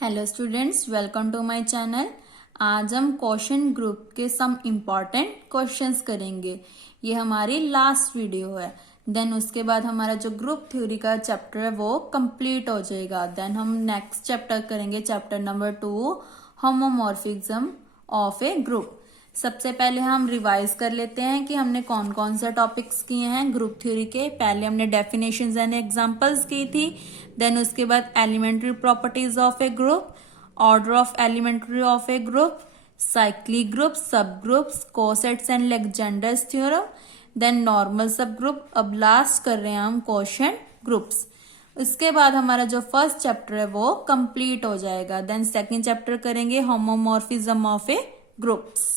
Hello students, welcome to my channel. आज हम question group के सम इम्पॉर्टेंट क्वेश्चंस करेंगे। ये हमारी लास्ट वीडियो है। देन उसके बाद हमारा जो ग्रुप थ्योरी का चैप्टर है वो कंप्लीट हो जाएगा। देन हम नेक्स्ट चैप्टर करेंगे, chapter number 2, homomorphism of a group. सबसे पहले हम रिवाइज कर लेते हैं कि हमने कौन कौन से टॉपिक्स किए हैं ग्रुप थ्योरी के। पहले हमने डेफिनेशंस एंड एग्जांपल्स की थी। देन उसके बाद elementary properties of a group, order of elementary of a group, cyclic group, sub groups, cosets and Lagrange's theorem, then normal सब ग्रुप। अब लास्ट कर रहे हैं हम क्वोशिएंट ग्रुप्स। इसके बाद हमारा जो फर्स्ट चैप्टर है वो कंप्लीट हो जाएगा। देन सेकंड चैप्टर करेंगे होमोमॉर्फिज्म ऑफ ए ग्रुप्स।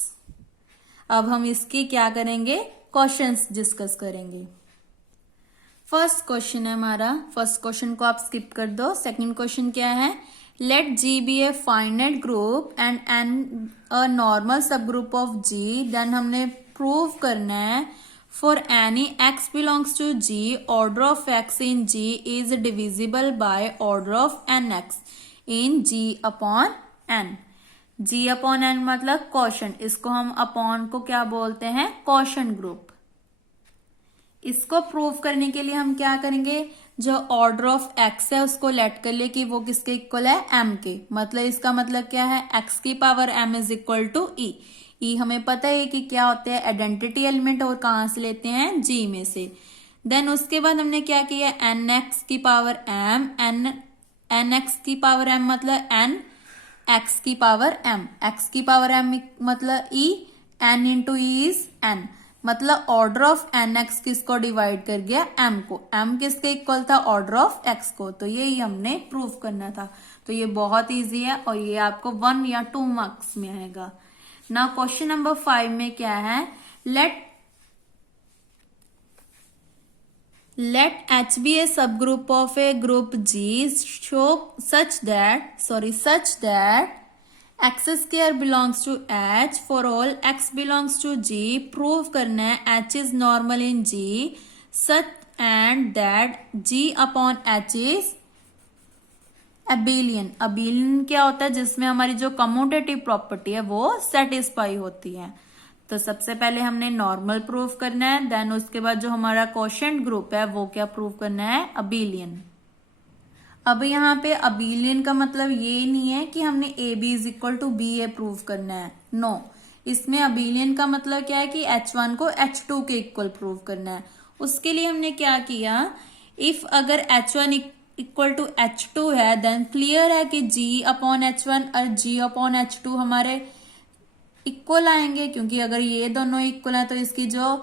अब हम इसकी क्या करेंगे, क्वेश्चंस डिस्कस करेंगे। फर्स्ट क्वेश्चन है हमारा, फर्स्ट क्वेश्चन को आप स्किप कर दो। सेकंड क्वेश्चन क्या है, let G be a finite group and N a normal सब ग्रुप ऑफ जी। देन हमने प्रूव करना है for any X belongs to G, order of X in G is divisible by order of N X in G upon N. G upon N मतलब quotient, इसको हम upon को क्या बोलते हैं, क्वोशिएंट ग्रुप। इसको प्रूव करने के लिए हम क्या करेंगे, जो ऑर्डर ऑफ एक्स है उसको लेट कर ले कि वो किसके इक्वल है, एम के। मतलब इसका मतलब क्या है, एक्स की power m is equal to e. E हमें पता है कि क्या होते हैं, आइडेंटिटी एलिमेंट, और कहां से लेते हैं, जी में से। देन उसके बाद हमने क्या किया, एन एक्स की पावर एम, एन एक्स की पावर एम मतलब एन एक्स की पावर एम, एक्स की पावर एम मतलब e, n into e is n. मतलब ऑर्डर ऑफ एन एक्स किसको डिवाइड कर गया, एम को। एम किसके इक्वल था, ऑर्डर ऑफ एक्स को। तो यही हमने प्रूव करना था। तो ये बहुत इजी है और ये आपको 1 या 2 मार्क्स में आएगा। नाउ क्वेश्चन नंबर 5 में क्या है, late H be a subgroup of a group G such that x square belongs to H for all x belongs to G। Prove करना है H is normal in G such and that G upon H is abelian। abelian क्या होता है, जिसमें हमारी जो commutative property है वो सेटिस्फाई होती है। तो सबसे पहले हमने नॉर्मल प्रूव करना है। देन उसके बाद जो हमारा क्वोशिएंट ग्रुप है वो क्या प्रूव करना है, अबेलियन। अब यहाँ पे अबेलियन का मतलब ये नहीं है कि हमने A B is equal to B A prove करना है, नो। इसमें अबेलियन का मतलब क्या है कि H1 को H2 के इक्वल प्रूव करना है। उसके लिए हमने क्या किया, इफ अगर H1 इक्वल टू H2 है, देन क्लियर है कि G अपॉन H1 और G अपॉन H2 हमारे इक्वल आएंगे, क्योंकि अगर ये दोनों इक्वल है तो इसकी जो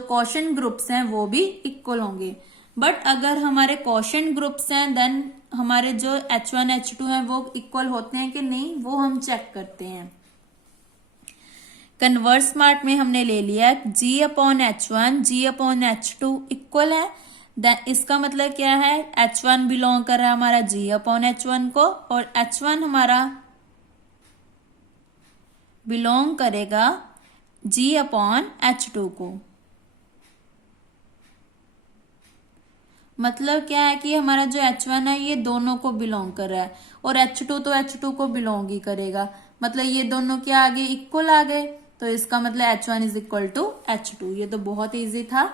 क्वोशिएंट ग्रुप्स हैं वो भी इक्वल होंगे। बट अगर हमारे क्वोशिएंट ग्रुप्स हैं देन हमारे जो H1 H2 हैं वो इक्वल होते हैं कि नहीं, वो हम चेक करते हैं। कन्वर्स पार्ट में हमने ले लिया G upon H1, G upon H2 equal है। देन इसका मतलब क्या है, H1 बिलोंग कर रहा है हमारा G अपॉन H1 को, और H1 हमारा बिलोंग करेगा G अपॉन H2 को। मतलब क्या है कि हमारा जो H1 है ये दोनों को बिलोंग कर रहा है, और H2 तो H2 को बिलोंग ही करेगा। मतलब ये दोनों क्या आ गए, इक्वल आ गए। तो इसका मतलब H1 is equal to H2। ये तो बहुत इजी था।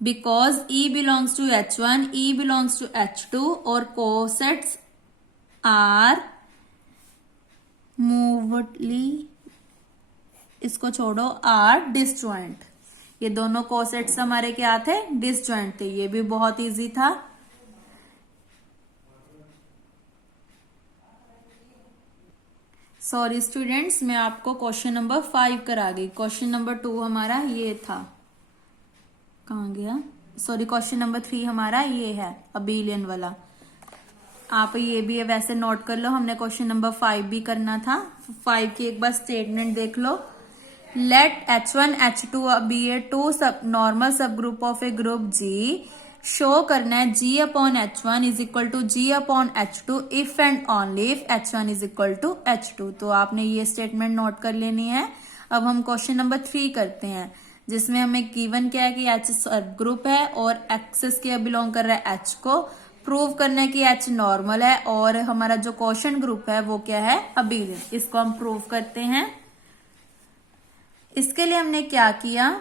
Because E belongs to H1, E belongs to H2 और कोसेट्स आर मूवली, इसको छोड़ो, आर डिसजॉइंट। ये दोनों कोसेट्स हमारे क्या थे, डिसजॉइंट थे। ये भी बहुत इजी था। सॉरी स्टूडेंट्स, मैं आपको क्वेश्चन नंबर 5 करा गई। क्वेश्चन नंबर 2 हमारा ये था, कहाँ गया, सॉरी, क्वेश्चन नंबर 3 हमारा ये है अबेलियन वाला। आप ये भी वैसे नोट कर लो, हमने क्वेश्चन नंबर 5 भी करना था। 5 की एक बार स्टेटमेंट देख लो। लेट H1 H2 बी ए 2 सब नॉर्मल सब group of a group G। Show करना है G upon H1 is equal to G upon H2 if and only if H1 is equal to H2। तो आपने ये स्टेटमेंट नोट कर लेनी है। अब हम क्वेश्चन नंबर 3 करते हैं। जिसमें हमें गिवन क्या है कि H सब ग्रुप है और X स्क्वायर बिलोंग कर रहा है H को। प्रूव करना है कि H नॉर्मल है और हमारा जो क्वोशंट ग्रुप है वो क्या है, अबेलियन। इसको हम प्रूव करते हैं। इसके लिए हमने क्या किया,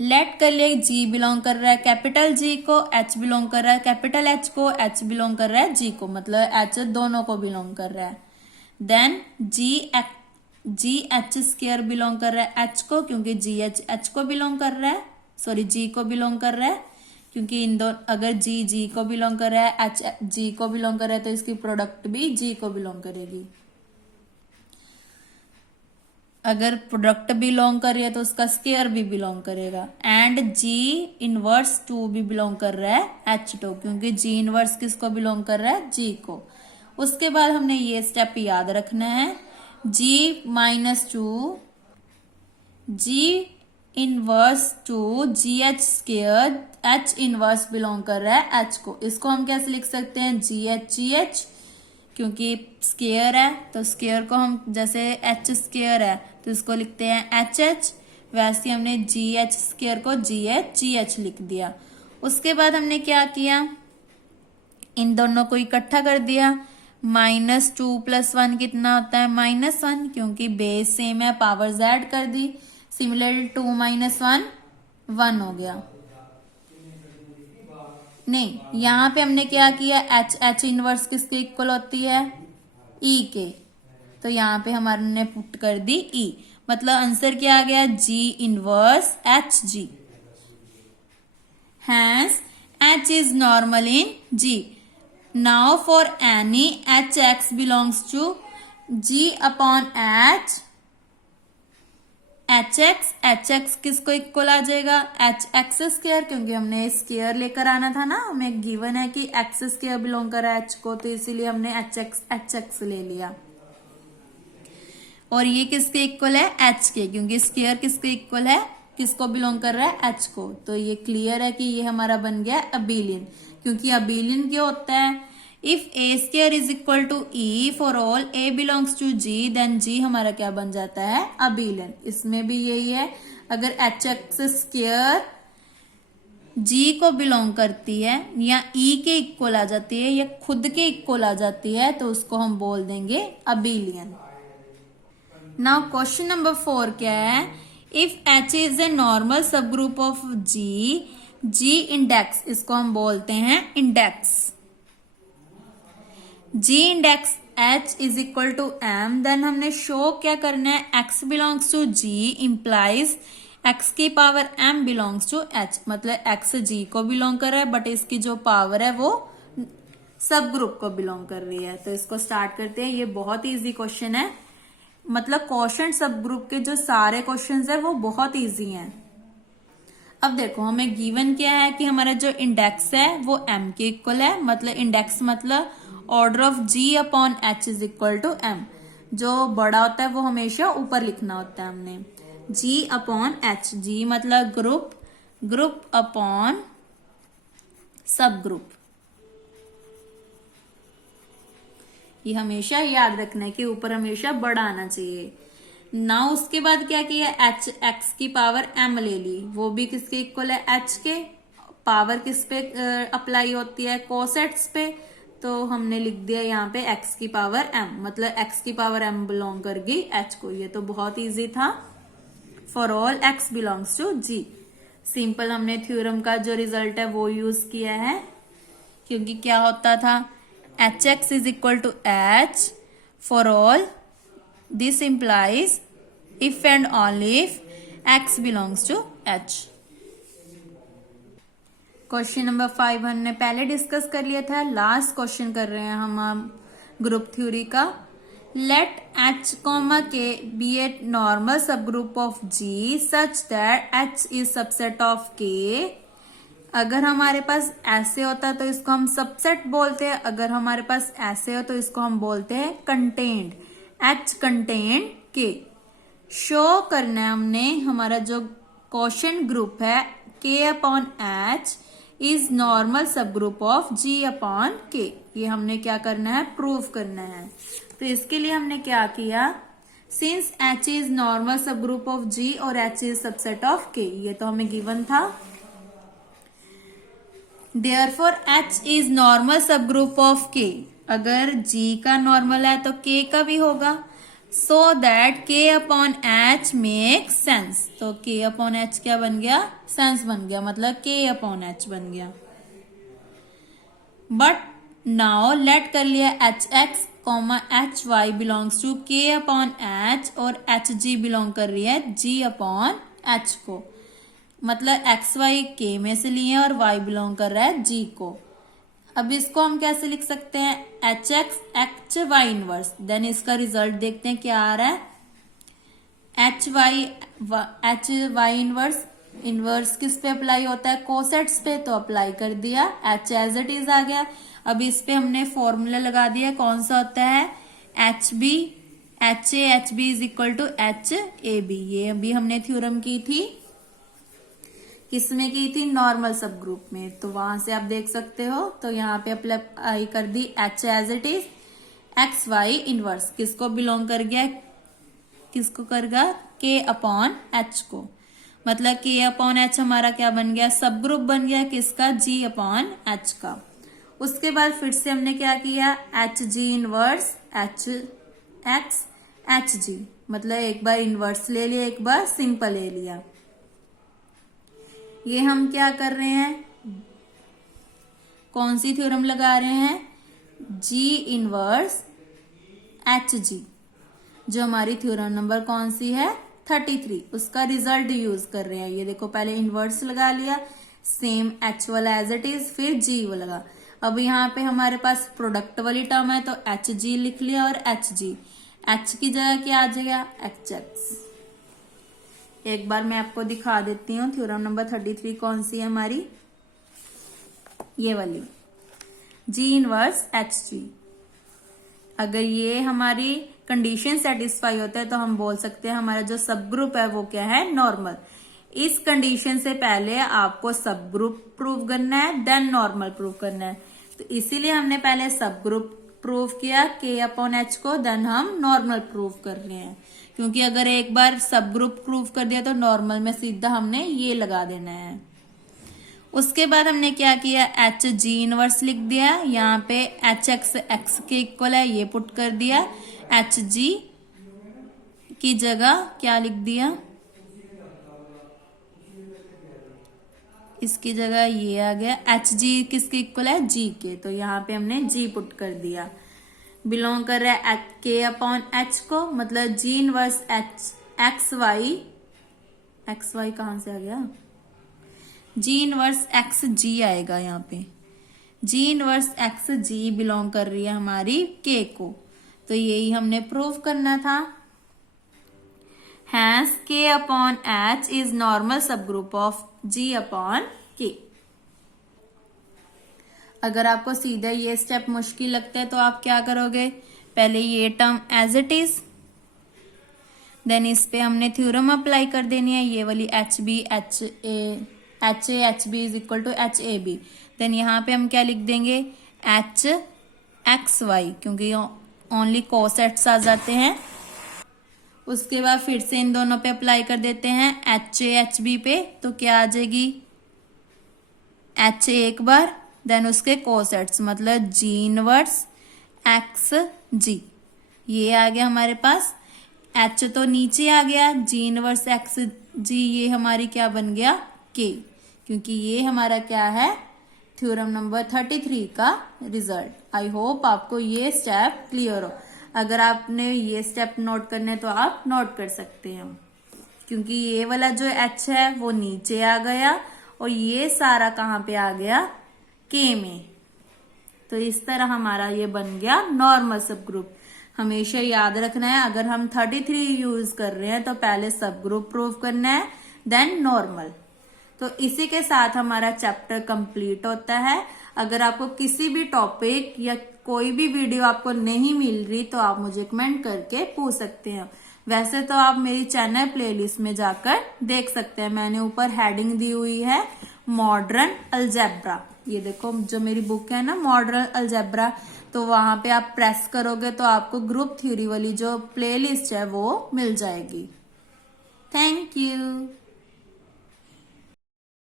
लेट कर लिए G बिलोंग कर रहा है कैपिटल G को, H बिलोंग कर रहा है कैपिटल H को, H बिलोंग कर रहा है G को, मतलब H दोनों को बिलोंग कर रहा है। Then G H square belong कर रहा है H को, क्योंकि जी एच को बिलोंग कर रहा है, सॉरी G को बिलोंग कर रहा है, क्योंकि इन दो अगर जी को बिलोंग कर रहा है, H G को बिलोंग कर रहा है, तो इसकी प्रोडक्ट भी G को बिलोंग करेगी। अगर प्रोडक्ट बिलोंग कर रही है तो उसका स्क्वायर भी बिलोंग करेगा। एंड G इनवर्स 2 भी बिलोंग कर रहा है H2, क्योंकि G इनवर्स किसको बिलोंग कर रहा है, G को। उसके बाद हमने ये स्टेप याद रखना है, G minus 2 G inverse 2 GH square H inverse belong कर रहा है H को। इसको हम कैसे लिख सकते हैं, GH क्योंकि स्क्वायर है तो स्क्वायर को हम जैसे H स्क्वायर है तो इसको लिखते हैं HH, वैसे हमने GH स्क्वायर को GH लिख दिया। उसके बाद हमने क्या किया, इन दोनों को इकट्ठा कर दिया। -2 + 1 कितना होता है, -1, क्योंकि बेस सेम है, पावर्स ऐड कर दी। सिमिलरली 2 - 1 1 हो गया। नहीं, यहां पे हमने क्या किया, H इनवर्स किसके इक्वल होती है, E के, तो यहाँ पे हमारे पुट कर दी E, मतलब आंसर क्या आ गया, G inverse HG। Hence H is normal in G. Now for any HX belongs to G upon H, HX किसको इक्वल आ जाएगा, HX स्क्वायर, क्योंकि हमने स्क्वायर लेकर आना था ना, हमें गिवन है कि X स्क्वायर बिलोंग कर रहा है H को, तो इसीलिए हमने HX ले लिया। और ये किसके इक्वल है, H के, क्योंकि स्क्वायर किसके इक्वल है, किसको बिलोंग कर रहा है, H को। तो ये क्लियर है कि ये हमारा बन गया अबेलियन, क्योंकि अबेलियन क्या होता है, if A square is equal to E for all A belongs to G, then G हमारा क्या बन जाता है, अबेलियन। इसमें भी यही है, अगर HX स्क्वायर G को बिलोंग करती है या E के इक्वल आ जाती है या खुद के इक्वल आ जाती है, तो उसको हम बोल देंगे अबेलियन। नाउ क्वेश्चन नंबर 4 क्या है, if H is a normal सब ग्रुप ऑफ G इंडेक्स, इसको हम बोलते हैं index, G index H is equal to M, then हमने शो क्या करना है, X belongs to G implies X की power M belongs to H, मतलब X G को बिलोंग कर रहा है बट इसकी जो पावर है वो सब ग्रुप को बिलोंग कर रही है। तो इसको स्टार्ट करते हैं, ये बहुत इजी क्वेश्चन है, मतलब क्वोशंट सब ग्रुप के जो सारे क्वेश्चंस है वो बहुत इजी हैं। अब देखो हमें गिवन क्या है कि हमारा जो इंडेक्स है वो M के इक्वल है, मतलब इंडेक्स मतलब order of G upon H is equal to M, जो बड़ा होता है वो हमेशा ऊपर लिखना होता है हमने, G अपॉन H, G मतलब ग्रुप अपॉन सब ग्रुप, ये हमेशा याद रखना है कि ऊपर हमेशा बड़ा आना चाहिए ना। उसके बाद क्या किया, H X की पावर M ले ली, वो भी किसके इक्वल है, H के। पावर किस पे अप्लाई होती है, कोसेट्स पे, तो हमने लिख दिया यहाँ पे X की पावर M, मतलब X की पावर M बिलोंग करगी H को। ये तो बहुत इजी था, for all X belongs to G। Simple हमने थ्योरम का जो रिजल्ट है वो यूज किया है, क्योंकि क्या होता था, HX is equal to H for all, this implies if and only if X belongs to H। Question number 5 हमने पहले डिस्कस कर लिया था, लास्ट क्वेश्चन कर रहे हैं हम ग्रुप थ्योरी का। Let H, K be a normal सब group of G such that H is subset of K। अगर हमारे पास ऐसे होता है तो इसको हम सबसेट बोलते हैं, अगर हमारे पास ऐसे हो तो इसको हम बोलते हैं contained, H contained K। Show करना है हमने हमारा जो क्वोशंट ग्रुप है K upon H is normal सब group of G upon K। ये हमने क्या करना है, प्रूव करना है। तो इसके लिए हमने क्या किया, सिंस H इज नॉर्मल सब ग्रुप ऑफ G और H is subset of K, ये तो हमें गिवन था। Therefore H इज नॉर्मल सब ग्रुप ऑफ K, अगर G का नॉर्मल है तो K का भी होगा। So that K upon H make sense, तो K अपॉन H क्या बन गया, सेंस बन गया, मतलब K अपॉन H बन गया। बट नाउ लेट कर लिया HX HY belongs to K upon H और HG बिलोंग कर रही है G अपॉन H को, मतलब XY K में से लिए और Y बिलोंग कर रहा है G को। अब इसको हम कैसे लिख सकते हैं, HX HY इनवर्स, देन इसका रिजल्ट देखते हैं क्या आ रहा है। HY इनवर्स, इनवर्स किस पे अप्लाई होता है, कोसेट्स पे, तो अप्लाई कर दिया, H एज इट इज आ गया। अब इस पे हमने फॉर्मूला लगा दिया, कौन सा होता है, HB HB is equal to HAB, ये अभी हमने थ्योरम की थी, किसमें की थी, नॉर्मल सब ग्रुप में, तो वहां से आप देख सकते हो। तो यहाँ पे अप्लाई कर दी H as it is, XY inverse किसको बिलोंग कर गया, किसको करेगा, K अपॉन H को, मतलब K अपॉन H हमारा क्या बन गया, सब ग्रुप बन गया किसका, G अपॉन H का। उसके बाद फिर से हमने क्या किया, HG इनवर्स HX HG, मतलब एक बार इनवर्स ले लिया, एक बार सिंपल ले लिया। ये हम क्या कर रहे हैं, कौन सी थ्योरम लगा रहे हैं, G इनवर्स HG, जो हमारी थ्योरम नंबर कौन सी है, 33, उसका रिजल्ट यूज कर रहे हैं। ये देखो पहले इनवर्स लगा लिया, सेम H वाला एज इट इज, फिर G वाला लगा। अब यहाँ पे हमारे पास प्रोडक्ट वाली टर्म है तो HG लिख लिया और HG, H की जगह क्या आ जाएगा, HX। एक बार मैं आपको दिखा देती हूँ थ्योरम नंबर 33 कौन सी है हमारी, ये वाली, G इनवर्स HG। अगर ये हमारी कंडीशन सेटिस्फाई होता है तो हम बोल सकते हैं हमारा जो सब ग्रुप है वो क्या है, नॉर्मल। इस कंडीशन से पहले आपको सब ग्रुप प्रूव करना है, देन नॉर्मल प्रूव करना है, तो इसीलिए हमने पहले सब ग्रुप प्रूव किया K अपॉन H को, देन हम नॉर्मल प्रूव कर रहे हैं, क्योंकि अगर एक बार सब ग्रुप प्रूव कर दिया तो नॉर्मल में सीधा हमने ये लगा देना है। उसके बाद हमने क्या किया, HG इनवर्स लिख दिया, यहाँ पे HX X के इक्वल है, ये पुट कर दिया, HG की जगह क्या लिख दिया, इसकी जगह ये आ गया, HG किसके इक्वल है, G के, तो यहाँ पे हमने G पुट कर दिया। बिलोंग कर रहा है K अपॉन H को, मतलब G इनवर्स XY कहां से आ गया, G इनवर्स XG आएगा यहाँ पे, G इनवर्स XG बिलोंग कर रही है हमारी K को, तो यही हमने प्रूव करना था। Hence K upon H is normal सब group of G upon K। अगर आपको सीधा ये स्टेप मुश्किल लगता है तो आप क्या करोगे, पहले ये term as it is, then इस पे हमने थ्योरम अप्लाई कर देनी है, ये वाली HB HB is equal to HAB, then यहाँ पे हम क्या लिख देंगे, HXY, क्योंकि ओनली कोसेट्स आ जाते हैं। उसके बाद फिर से इन दोनों पे अप्लाई कर देते हैं HB पे, तो क्या आ जाएगी, H एक बार, देन उसके कोसेट्स, मतलब G इनवर्स XG, ये आ गया हमारे पास। H तो नीचे आ गया, G इनवर्स XG, ये हमारी क्या बन गया, K, क्योंकि ये हमारा क्या है, थ्योरम नंबर 33 का रिजल्ट। आई होप आपको ये स्टेप क्लियर हो। अगर आपने ये स्टेप नोट करने तो आप नोट कर सकते हैं, क्योंकि ये वाला जो H है वो नीचे आ गया और ये सारा कहाँ पे आ गया, K में, तो इस तरह हमारा ये बन गया नॉर्मल सब ग्रुप। हमेशा याद रखना है, अगर हम 33 यूज कर रहे हैं तो पहले सब ग्रुप प्रूव करना है, देन नॉर्मल। तो इसी के साथ हमारा चैप्टर कंप्लीट होता है। अगर आपको किसी भी टॉपिक या कोई भी वीडियो आपको नहीं मिल रही तो आप मुझे कमेंट करके पूछ सकते हैं। वैसे तो आप मेरी चैनल प्लेलिस्ट में जाकर देख सकते हैं, मैंने ऊपर हेडिंग दी हुई है मॉडर्न अलजेब्रा। ये देखो जो मेरी बुक है ना मॉडर्न अलजेब्रा, तो वहां पे आप प्रेस करोगे तो आपको ग्रुप थ्योरी वाली जो प्लेलिस्ट है वो मिल जाएगी। Thank you.